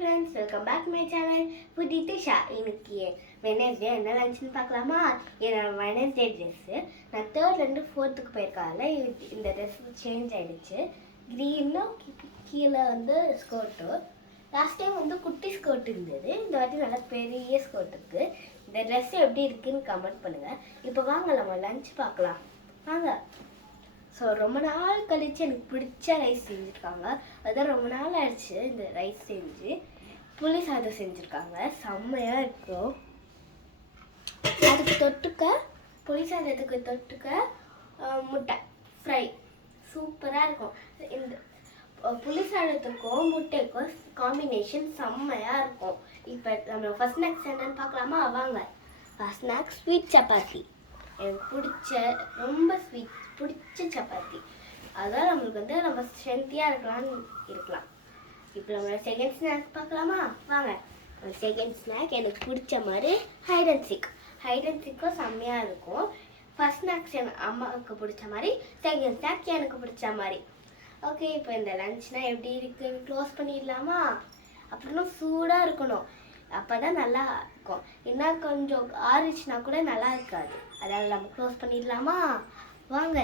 Friends, welcome back my channel புதி திஷா. இன்னைக்கு வெனஸ்டே என்ன லஞ்சுன்னு பார்க்கலாமா? என்னோட வெனஸ்டே ட்ரெஸ்ஸு நான் 3rd-லேருந்து 4th போயிருக்கால, இந்த ட்ரெஸ் சேஞ்ச் ஆகிடுச்சு. க்ரீனும் கீழே வந்து ஸ்கர்ட்டு. லாஸ்ட் டைம் வந்து குட்டி ஸ்கர்ட் இருந்தது, இந்த வாட்டி நல்லா பெரிய ஸ்கர்ட் இருக்குது. இந்த ட்ரெஸ் எப்படி இருக்குன்னு கமெண்ட் பண்ணுங்கள். இப்போ வாங்க நம்ம லஞ்ச் பார்க்கலாம் வாங்க. ஸோ ரொம்ப நாள் கழித்து எனக்கு பிடிச்ச ரைஸ் செஞ்சுருக்காங்க. அதுதான் ரொம்ப நாள் ஆயிடுச்சு இந்த ரைஸ் செஞ்சு. புளி சாதம் செஞ்சுருக்காங்க, செம்மையாக இருக்கும். அதுக்கு தொட்டுக்க புளி சாதத்துக்கு தொட்டுக்க முட்டை ஃப்ரை சூப்பராக இருக்கும். இந்த புளி சாதத்துக்கும் முட்டைக்கும் காம்பினேஷன் செம்மையாக இருக்கும். இப்போ நம்ம ஃபஸ்ட் ஸ்நாக்ஸ் என்னன்னு பார்க்கலாமா வாங்க. First snacks sweet chapati. எனக்கு பிடிச்ச ரொம்ப ஸ்வீட் பிடிச்ச சப்பாத்தி. அதான் நம்மளுக்கு வந்து நம்ம ஸ்ட்ரென்த்தியாக இருக்கலாம். இப்போ நம்ம செகண்ட் ஸ்நாக்ஸ் பார்க்கலாமா வாங்க. செகண்ட் ஸ்நாக் எனக்கு பிடிச்ச மாதிரி ஹைட் அண்ட் சீக்கும் செம்மையாக இருக்கும். ஃபஸ்ட் ஸ்நாக்ஸ் எனக்கு அம்மாவுக்கு பிடிச்ச மாதிரி, செகண்ட் ஸ்நாக்ஸ் எனக்கு பிடிச்ச மாதிரி. ஓகே, இப்போ இந்த லஞ்ச்னால் எப்படி இருக்குது க்ளோஸ் பண்ணிடலாமா? அப்புறம் சூடாக இருக்கணும், அப்போ தான் நல்லா இருக்கும். இன்னும் கொஞ்சம் ஆறிச்சுனா கூட நல்லா இருக்காது. அதாவது நம்ம க்ளோஸ் பண்ணிடலாமா வாங்க.